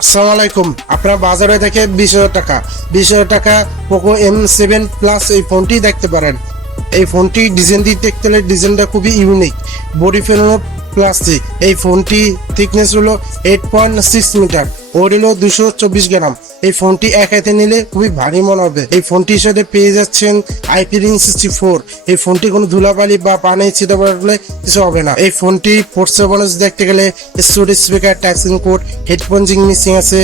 আসসালামু আলাইকুম। আপনারা বাজারে দেখে 20,000 টাকা, 20,000 টাকা পোকো M7 প্লাস এই ফোনটি দেখতে পারেন। এই ফোনটি ডিজাইনটি দেখতে হলে ডিজাইনটা খুবই ইউনিক, বডি ফেলানো প্লাস্টিক। এই ফোনটি থিকনেস হলো 8.6 মিটার, ওর হলো 224 গ্রাম। এই ফোনটি এক হাতে নিলে খুবই ভারী মনে হবে। এই ফোনটির সাথে পেয়ে যাচ্ছেন IP64। এই ফোনটি কোনো ধুলাবালি বা পানি ছিটা পড়লে কিছু হবে না। এই ফোনটি পারফরম্যান্স দেখতে গেলে storage speaker, touching code, headphone জিং মিসিং আছে,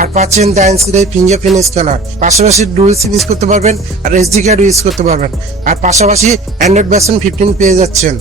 আর পাচ্ছেন ডাইনসিডে ফিঙ্গারপ্রিন্ট স্ক্যানার। পাশাপাশি ডুয়াল সিম ইউজ করতে পারবেন আর SD কার্ড ইউজ করতে পারবেন। আর পাশাপাশি অ্যান্ড্রয়েড ভার্সন 15 পেয়ে যাচ্ছেন।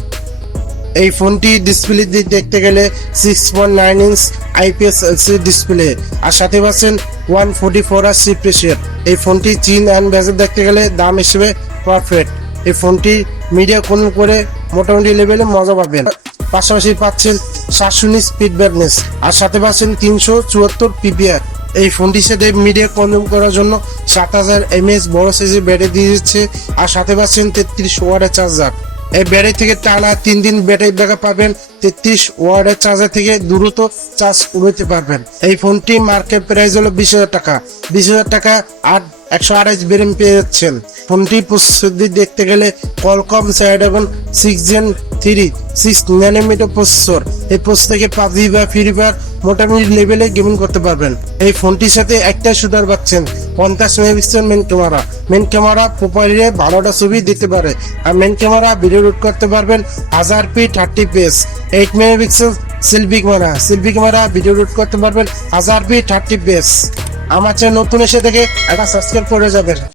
এই ফোনটি ডিসপ্লে দেখতে গেলে 6.9 ইঞ্চ IPS LCD ডিসপ্লে, আর সাথে পাচ্ছেন 144Hz রিফ্রেশ রেট। এই ফোনটি চিন অ্যান্ড বাজেট দেখতে গেলে দাম হিসেবে পারফেক্ট। এই ফোনটি মিডিয়া কোন করে মোটামুটি লেভেলে মজা পাবেন। পাশাপাশি পাচ্ছেন 719 স্পিড ব্রাইটনেস, আর সাথে পাচ্ছেন 374 PPI। এই ফোনটির সাথে মিডিয়া কনজিউম করার জন্য 7000 mAh বড় সাইজের ব্যাটারি দিয়ে দিচ্ছে, আর সাথে পাচ্ছেন 33 ওয়াটের চার্জার। এই ব্যাটারি থেকে টানা 3 দিন ব্যাটারি ব্যাকআপ পাবেন। 33 ওয়াটের চার্জার থেকে দ্রুত চার্জ করতে পারবেন। এই ফোনটি মার্কেট প্রাইস হলো 20,000 টাকা। 20,000 টাকা আর 128 ভেরিয়েন্ট পেয়ে যাচ্ছেন। ফোনটি প্রসেসর দেখতে গেলে Qualcomm Snapdragon 6 Gen 3 6 nanometre processor. এই প্রসেসর থেকে PUBG বা ফ্রি ফায়ার মোটামুটি লেভেলে গেমিং করতে পারবেন। এই ফোনটির সাথে একটা শুটার পাচ্ছেন, 50 মেগাপিক্সেল মেন ক্যামেরা প্রোফাইলে 12টা ছবি দিতে পারে। আর মেন ক্যামেরা ভিডিও রেকর্ড করতে পারবেন 1000p 30fps। 8 megapixel selfie camera video record করতে পারবেন 1000p 30fps। আমার চ্যানেল নতুন এসে থেকে একটা সাবস্ক্রাইব করে যাবেন।